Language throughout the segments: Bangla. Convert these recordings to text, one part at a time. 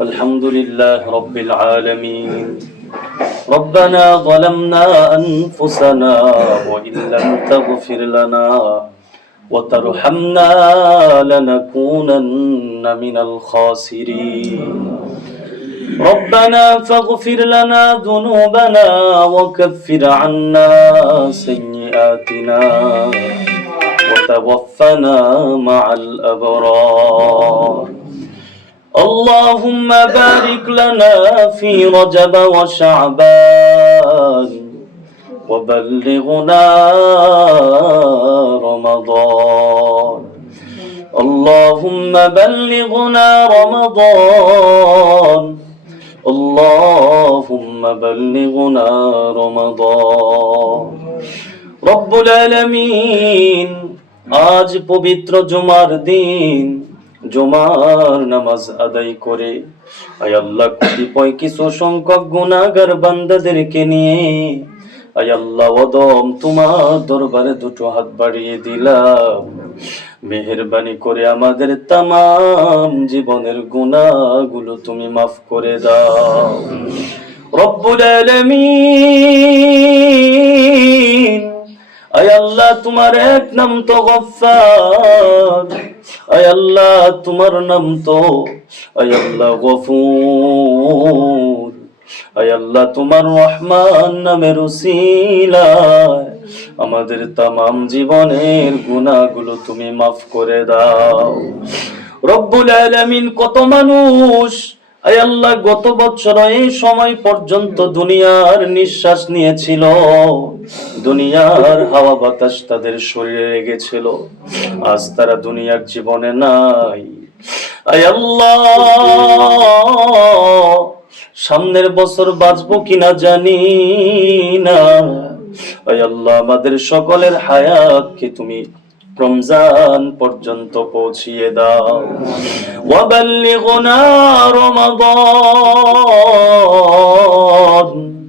الحمد لله رب العالمين ربنا ظلمنا أنفسنا وإن لم تغفر لنا وترحمنا لنكونن من الخاسرين ربنا فاغفر لنا ذنوبنا وكفر عنا سيئاتنا وتوفنا مع الأبرار اللهم بارك لنا في رجب وشعبان وبلغنا رمضان اللهم بلغنا رمضان اللهم بلغنا رمضان রব্বুল আলামিন আজ পবিত্র জুমার দিন জুমার নামাজ আদায় করে। আয় আল্লাহ, কতিপয় কিছু সংখ্যক গুনাহগার বান্দাদেরকে নিয়ে আয় আল্লাহ তোমার দরবারে দুটো হাত বাড়িয়ে দিলাম। মেহেরবানি করে আমাদের তামাম জীবনের গুনাহগুলো তুমি মাফ করে দাও। রব্বুল আলামিন, আয় আল্লাহ, তোমার এক নাম তো গফফার। আয় আল্লাহ, তোমার নাম তো, আয় আল্লাহ গফুর। তোমার রহমান নামের উসিলায় আমাদের তাম জীবনের গুণাগুলো তুমি মাফ করে দাও। রব্বুল আলামিন কত মানুষ আয় আল্লাহ, গত বছর এই সময় পর্যন্ত দুনিয়ার নিঃশ্বাস নিয়েছিল। দুনিয়ার হাওয়া বাতাস তাদের শরীরে লেগেছিল। আজ তারা দুনিয়ার জীবনে নাই। আয় আল্লাহ, সামনের বছর বাঁচবো কিনা জানি না। আয় আল্লাহ, আমাদের সকলের হায়াতকে তুমি রমজান পর্যন্ত পৌঁছিয়ে দাও। ওয়াবাল্লিগুনা রমাদান।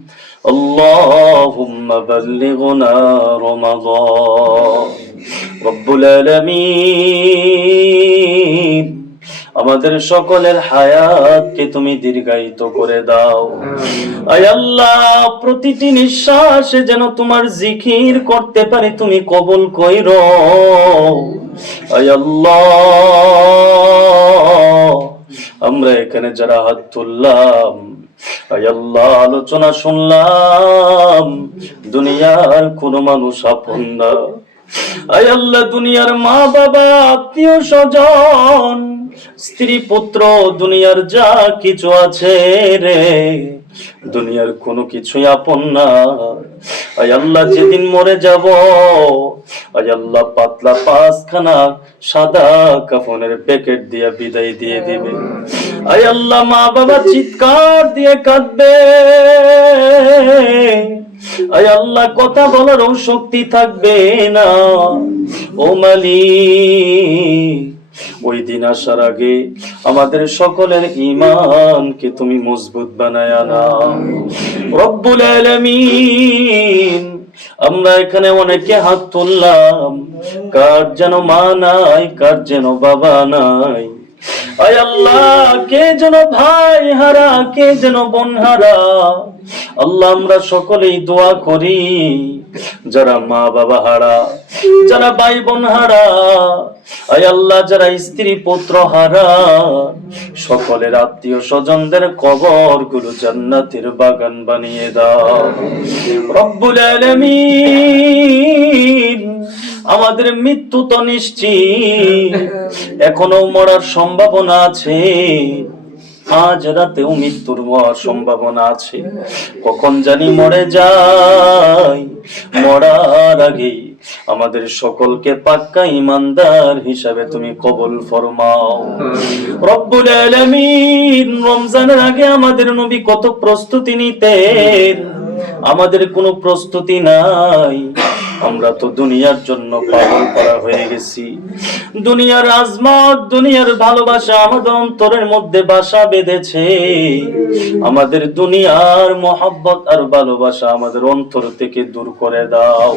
আল্লাহুম্মা বাল্লিগুনা রমাদান। রব্বুল আলামিন। আমাদের সকলের হায়াতকে তুমি দীর্ঘায়িত করে দাও। আল্লাহ প্রতিটি নিঃশ্বাসে যেন তোমার জিকির করতে পারি তুমি কবল কইর। আল্লাহ আমরা এখানে যারা হাত তুললাম আল্লাহ আলোচনা শুনলাম দুনিয়ার কোনো মানুষ আপন না। আল্লাহ দুনিয়ার মা বাবা, আত্মীয় স্বজন, স্ত্রী পুত্র, দুনিয়ার যা কিছু আছে রে, দুনিয়ার কোনো কিছুই আপন না। আয় আল্লাহ যেদিন মরে যাব, আয় আল্লাহ পাতলা পাঁচখানা সাদা কাফনের প্যাকেট দিয়ে বিদায় দিয়ে দিবে। আয় আল্লাহ মা বাবা চিৎকার দিয়ে কাঁদবে। আয় আল্লাহ, কথা বলার শক্তি থাকবে না। ও মালিক, ওই দিন আসার আগে আমাদের সকলের ইমানকে তুমি মজবুত বানায় আনা। রব্বুল আলামিন, আমরা এখানে অনেকে হাত তুললাম। কার যেন মা নাই, কার যেন বাবা নাই। আল্লাহ, কে যেন ভাই হারা, কে যেন বোন হারা। আল্লাহ, আমরা সকলেই দোয়া করি, যারা মা বাবা হারা, যারা ভাই বোন হারা আয় আল্লাহ, যারা স্ত্রী পুত্র হারা, সকলের আত্মীয় স্বজনদের কবরগুলো জান্নাতের বাগান বানিয়ে দাও। রব্বুল আলামিন আমাদের মৃত্যু তো নিশ্চিত। এখনও মরার সম্ভাবনা আছে। আজ রাতেও মৃত্যুর হওয়ার সম্ভাবনা আছে। কখন জানি মরে যাই। মরার আগেই আমাদের সকলকে পাক্কা ইমানদার হিসাবে তুমি কবল ফরমাও। রব্বুল আলামিন, রমজানের আগে আমাদের নবী কত প্রস্তুতি নিতেন। আমাদের কোনো প্রস্তুতি নাই। আমরা তো দুনিয়ার জন্য পাগল করা হয়ে গেছি। দুনিয়ার আজমত, দুনিয়ার ভালোবাসা আমাদের অন্তরের মধ্যে বাসা বেঁধেছে। আমাদের দুনিয়ার মোহাব্বত আর ভালোবাসা আমাদের অন্তর থেকে দূর করে দাও।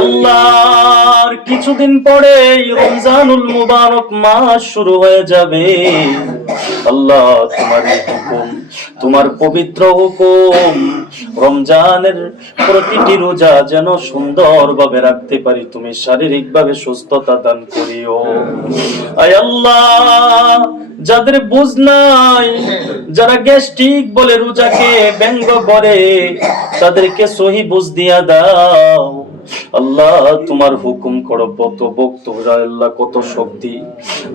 আল্লাহর কিছুদিন পরে রমজানুল মুবারক মাস শুরু হয়ে যাবে। আল্লাহ, তোমার হুকুম, তোমার পবিত্র হুকুম রমজানের প্রতিটি রোজা যেন সুন্দরভাবে রাখতে পারি। তুমি শারীরিকভাবে সুস্থতা দান করিও। আয় আল্লাহ, যাদের বুঝ নাই, যারা গ্যাস্ট্রিক বলে রোজাকে ব্যঙ্গ করে, তাদেরকে সহি বুঝ দিয়া দাও। আল্লাহ, তোমার হুকুম করো, কত বক্তব্য আল্লাহ, কত শক্তি।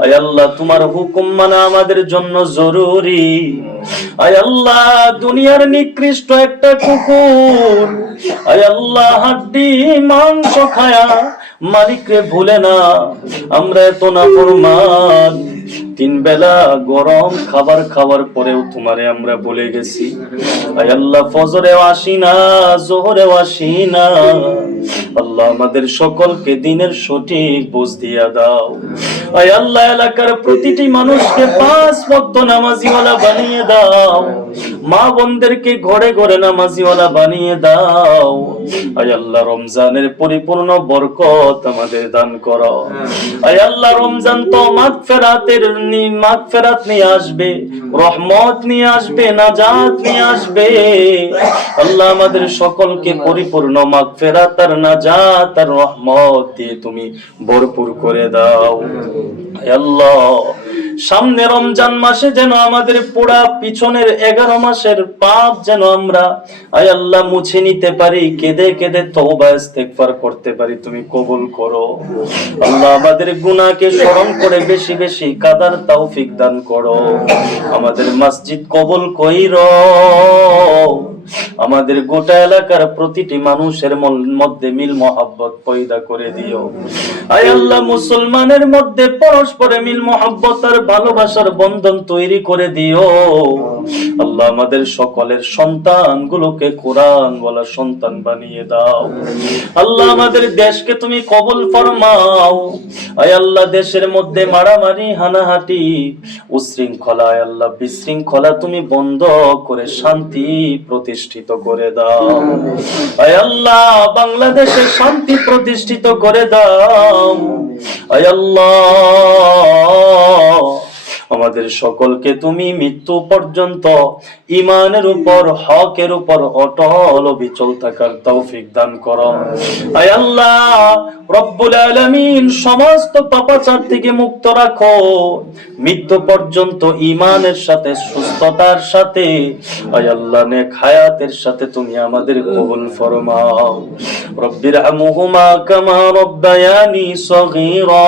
আয় আল্লাহ, তোমার হুকুম মানা আমাদের জন্য জরুরি। আয় আল্লাহ, দুনিয়ার নিকৃষ্ট একটা কুকুর। আয় আল্লাহ, হাড্ডি, মাংস খায়া মালিকরে ভুলে না, আমরা এত না তিন বেলা গরম খাবার খাওয়ার পরেও তোমারে আমরা বলে গেছি। আল্লাহ ফজরেও আসি না, জোহরেও আসি না। আল্লাহ আমাদের সকলকে দিনের সঠিক বুঝ দিয়া দাও। আয় আল্লাহ, এলাকার প্রতিটি মানুষকে পাঁচ ভক্ত নামাজিওয়ালা বানিয়ে দাও। মা বোনদেরকে ঘরে ঘরে নামাজিওয়ালা বানিয়ে দাও। আয় আল্লাহ, রমজানের পরিপূর্ণ বরকত আমাদের দান করো। আয় আল্লাহ, রমজান তো মাগ ফেরাতের মাগ ফেরাত নিয়ে আসবে, রহমত নিয়ে আসবে, নাজাত নিয়ে আসবে। আল্লাহ আমাদের সকলকে পরিপূর্ণ মাগ ফেরাত আর নাজাত আর রহমত দিয়ে তুমি ভরপুর করে দাও। আল্লাহ। সামনে রমজান মাসে যেন আমাদের পুরা পিছনের এগারো মাসের পাপ যেন আমরা, আয় আল্লাহ, মুছে নিতে পারি, কেঁদে কেঁদে তওবা, ইস্তেগফার করতে পারি, তুমি কবুল করো। আল্লাহ আমাদের গুনাহকে স্মরণ করে বেশি বেশি কাদার তৌফিক দান করো। আমাদের মসজিদ কবুল কইরো। আমাদের গোটা এলাকার প্রতিটি মানুষের মধ্যে মিল মহাব্বত পয়দা করে দিও। আয় আল্লাহ, মুসলমানের মধ্যে পরস্পরে মিল মহাব্বত আর ভালোবাসার বন্ধন তৈরি করে দিও। আল্লাহ, আমাদের সকলের সন্তানগুলোকে কোরআন বলা সন্তান বানিয়ে দাও। আল্লাহ, আমাদের দেশকে তুমি কবুল ফরমাও। আয় আল্লাহ, দেশের মধ্যে মারামারি, হানাহাটি উশৃঙ্খলা আয় আল্লাহ, বিশৃঙ্খলা তুমি বন্ধ করে শান্তি প্রতিষ্ঠিত করে দাও। আয়াল্লাহ বাংলাদেশে শান্তি প্রতিষ্ঠিত করে দাও। আল্লাহ। আমাদের সকলকে তুমি মৃত্যু পর্যন্ত ইমানের উপর হকের উপর অটল বিচল থাকার তৌফিক দান করো। আয় আল্লাহ রব্বুল আলামিন সমস্ত পাপাচার থেকে মুক্ত রাখো। মৃত্যু পর্যন্ত ইমানের সাথে সুস্থতার সাথে। আয় আল্লাহ নেক হায়াতের সাথে তুমি আমাদের কবুল ফরমাও। রব্বির আমহুমা কামা রব্বায়ানি সগীরা।